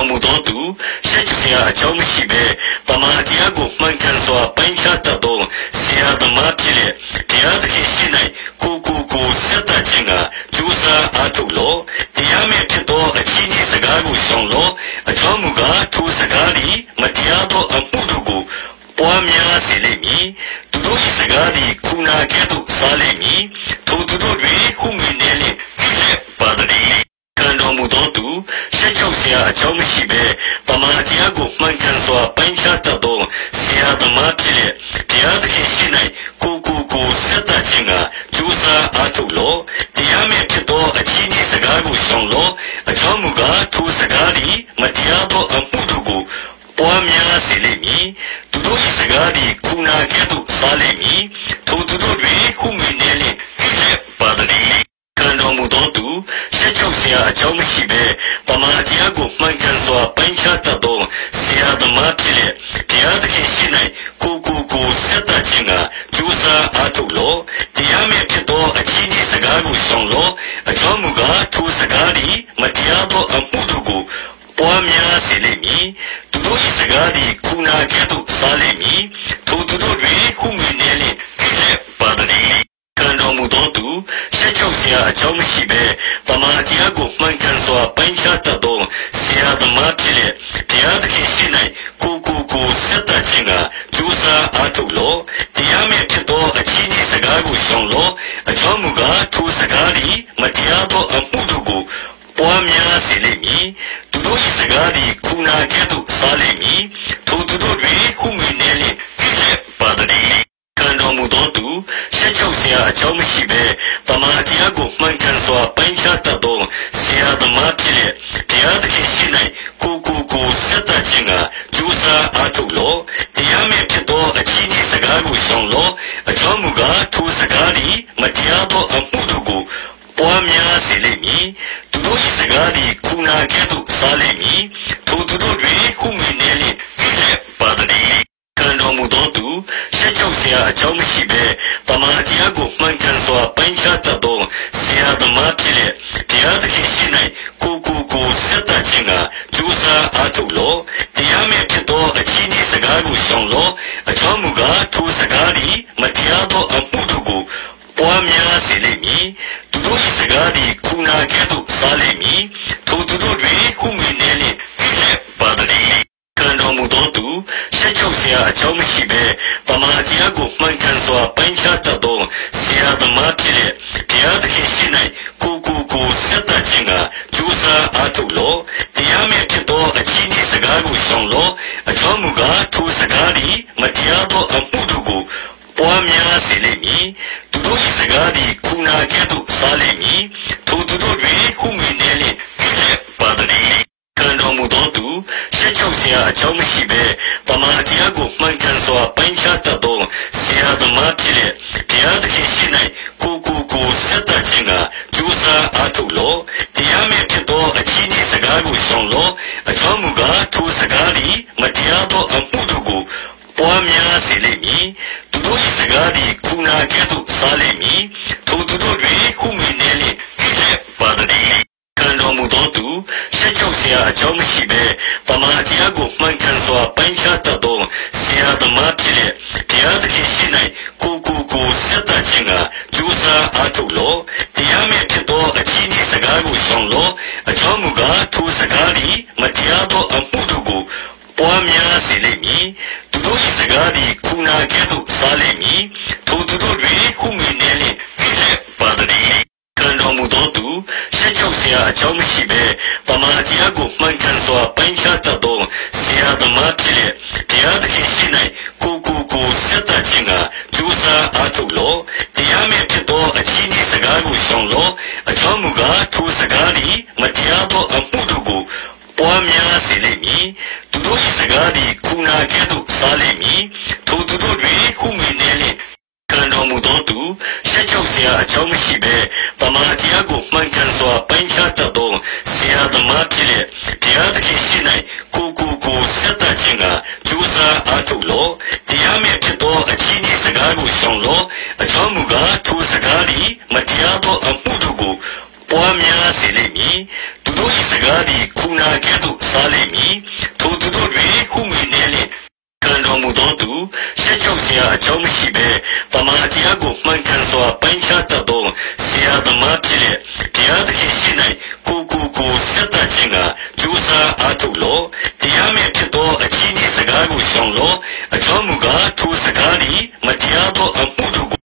တော်မူသောသူရှက်ချစရာအကြောင်းမရှိဘဲတမန်တရားကိုမှန်ကန်စွာပိုင်းခြားတတ်သောဆရာသမားဖြစ်တဲ့ဘုရားသခင်ရှိ၌ကိုဆက်တတ်ခြင်းကကြိုးစားအားထုတ်လောတရားမဲ့ဖြစ်သောအချင်းချင်းစကားကိုရှောင်လောအကြောင်းမူကားထိုစကားသည်မတရားသောအမှုတို့ကိုပွားများစေလိမ့်မည်သူတို့၏စကားသည်ခုနာကဲ့သို့စားလိမ့်မည်ထိုသူတို့တွင်ခုမြင်နေလေပြည့်ပါသည်ကံတော်မူသောသူရှက်ကြောက်စရာအကြောင်းမရှိဘဲတမန်တရားကိုမှန်ကန်စွာပိုင်းခြားတတ်သောဆရာသမားဖြစ်တဲ့ဘုရားသခင်ရှိ၌ကိုဆက်တတ်ခြင်းကကြိုးစားအားထုတ်လောတရားမဲ့ဖြစ်သောအချင်းချင်းစကားကိုရှောင်လောအကြောင်းမူကားထိုစကားသည်မတရားသောအမှုတို့ကိုပွားများစေလိမ့်မည်သူတို့၏စကားသည်ခုနာကဲ့သို့စားလိမ့်မည်ထိုသူတို့တွင်ခုမြင်နေလေပြည့်ပါသည်ကံတော်မူသောသူရှက်ကြောက်စရာအကြောင်းမရှိဘဲတမန်တရားကိုမှန်ကန်စွာပိုင်းခြားတတ်သောဆရာသမားဖြစ်တဲ့ဘုရားသခင်ရှိ၌ကိုဆက်တတ်ခြင်းကကြိုးစားအားထုတ်လောတရားမဲ့ဖြစ်သောအချင်းချင်းစကားကိုရှောင်လောအကြောင်းမူကားထိုစကားသည်မတရားသောအမှုတို့ကိုပွားများစေလိမ့်မည်သူတို့၏စကားသည်ခုနာကဲ့သို့စားလိမ့်မည်ထိုသူတို့တွင်ခုမြင်နေလေပြည့်ပါသည်ကံတော်မူသောသူရှက်ကြောက်စရာအကြောင်းမရှိဘဲတမန်တရားကိုမှန်ကန်စွာပိုင်းခြားတတ်သောဆရာသမားဖြစ်တဲ့ဘုရားသခင်ရှိ၌ကိုဆက်တတ်ခြင်းကကြိုးစားအားထုတ်လောတရားမဲ့ဖြစ်သောအချင်းချင်းစကားကိုရှောင်လောအကြောင်းမူကားထိုစကားသည်မတရားသောအမှုတို့ကိုပွားများစေလိမ့်မည်သူတို့၏စကားသည်ခုနာကဲ့သို့စားလိမ့်မည်ထိုသူတို့တွင်ခုမြင်နေလေပြည့်ပါသည်ကံတော်မူသောသူရှက်ကြောက်စရာအကြောင်းမရှိဘဲတမန်တရားကိုမှန်ကန်စွာပိုင်းခြားတတ်သောဆရာသမားဖြစ်တဲ့ဘုရားသခင်ရှိ၌ကိုဆက်တတ်ခြင်းကကြိုးစားအားထုတ်လောတရားမဲ့ဖြစ်သောအချင်းချင်းစကားကိုရှောင်လောအကြောင်းမူကားထိုစကားသည်မတရားသောအမှုတို့ကိုပွားများစေလိမ့်မည်သူတို့၏စကားသည်ခုနာကဲ့သို့စားလိမ့်မည်ထိုသူတို့တွင်ခုမြင်နေလေပြည့်ပါသည်ကံတော်မူသောသူရှက်ကြောက်စရာအကြောင်းမရှိဘဲတမန်တရားကိုမှန်ကန်စွာပိုင်းခြားတတ်သောဆရာသမားဖြစ်တဲ့ဘုရားသခင်ရှိ၌ကိုဆက်တတ်ခြင်းကကြိုးစားအားထုတ်လောတရားမဲ့ဖြစ်သောအချင်းချင်းစကားကိုရှောင်လောအကြောင်းမူကားထိုစကားသည်မတရားသောအမှုတို့ကိုပွားများစေလိမ့်မည်သူတို့၏စကားသည်ခုနာကဲ့သို့စားလိမ့်မည်ထိုသူတို့တွင်ခုမြင်နေလေပြည့်ပါသည်ကံတော်မူသောသူရှက်ကြောက်စရာအကြောင်းမရှိဘဲတမန်တရားကိုမှန်ကန်စွာပိုင်းခြားတတ်သောဆရာသမားဖြစ်တဲ့ဘုရားသခင်ရှိ၌ကိုဆက်တတ်ခြင်းကကြိုးစားအားထုတ်လောတရားမဲ့ဖြစ်သောအချင်းချင်းစကားကိုရှောင်လောအကြောင်းမူကားထိုစကားသည်မတရားသောအမှုတို့ကိုပွားများစေလိမ့်မည်သူတို့၏စကားသည်ခုနာကဲ့သို့စားလိမ့်မည်ထိုသူတို့တွင်ခုမြင်နေလေပြည့်ပါသည်ကံတော်မူသောသူရှက်ကြောက်စရာအကြောင်းမရှိဘဲတမန်တရားကိုမှန်ကန်စွာပိုင်းခြားတတ်သောဆရာသမားဖြစ်တဲ့ဘုရားသခင်ရှိ၌ကိုဆက်တတ်ခြင်းကကြိုးစားအားထုတ်လောတရားမဲ့ဖြစ်သောအချင်းချင်းစကားကိုရှောင်လောအကြောင်းမူကားထိုစကားသည်မတရားသောအမှုတို့ကိုပွားများစေလိမ့်မည်သူတို့၏စကားသည်ခုနာကဲ့သို့စားလိမ့်မည်ထိုသူတို့တွင်ခုမြင်နေလေပြည့်ပါသည်ကံတော်မူသောသူရှက်ကြောက်စရာအကြောင်းမရှိဘဲတမန်တရားကိုမှန်ကန်စွာပိုင်းခြားတတ်သောဆရာသမားဖြစ်တဲ့ဘုရားသခင်ရှိ၌ကိုဆက်တတ်ခြင်းကကြိုးစားအားထုတ်လောတရားမဲ့ဖြစ်သောအချင်းချင်းစကားကိုရှောင်လောအကြောင်းမူကားထိုစကားသည်မတရားသောအမှုတို့ကိုပွားများစေလိမ့်မည်သူတို့၏စကားသည်ခုနာကဲ့သို့စားလိမ့်မည်ထိုသူတို့တွင်ခုမြင်နေလေပြည့်ပါသည်ကံတော်မူသောသူရှက်ကြောက်စရာအကြောင်းမရှိဘဲတမန်တရားကိုမှန်ကန်စွာပိုင်းခြားတတ်သောဆရာသမားဖြစ်တဲ့ဘုရားသခင်ရှိ၌ကိုဆက်တတ်ခြင်းကကြိုးစားအားထုတ်လောတရားမဲ့ဖြစ်သောအချင်းချင်းစကားကိုရှောင်လောအကြောင်းမူကားထိုစကားသည်မတရားသောအမှုတို့ကိုပွားများစေလိမ့်မည်သူတို့၏စကားသည်ခုနာကဲ့သို့စားလိမ့်မည်ထိုသူတို့တွင်ခုမြင်နေလေကံတော်မူသောသူရှက်ကြောက်စရာအကြောင်းမရှိဘဲတမန်တရားကိုမှန်ကန်စွာပိုင်းခြားတတ်သောဆရာသမားဖြစ်တဲ့ဘုရားသခင်ရှိ၌ကိုဆက်တတ်ခြင်းကကြိုးစားအားထုတ်လောတရားမဲ့ဖြစ်သောအချင်းချင်းစကားကိုရှောင်လောအကြောင်းမူကားထိုစကားသည်မတရားသောအမှုတို့ကိုပွားများစေလိမ့်မည်သူတို့၏စကားသည်ခုနာကဲ့သို့ စားလိမ့်မည်ထိုသူတို့တွင်ခုမီနေလျင်ခံတော်မူသောသူရှက်ကြောက်စရာအကြောင်းမရှိဘဲတမန်တရားကိုမှန်ကန်စွာပိုင်းခြားတတ်သောဆရာသမားဖြစ်လျက်ဘုရားသခင်ရှိ၌ကိုဆက်တတ်ခြင်းကကြိုးစားအားထုတ်လောတရားမဲ့ဖြစ်သောအချင်းကြီးစကားကိုရှောင်လောအကြောင်းမူကားထိုစကားသည်မတရားသောအမှုတို့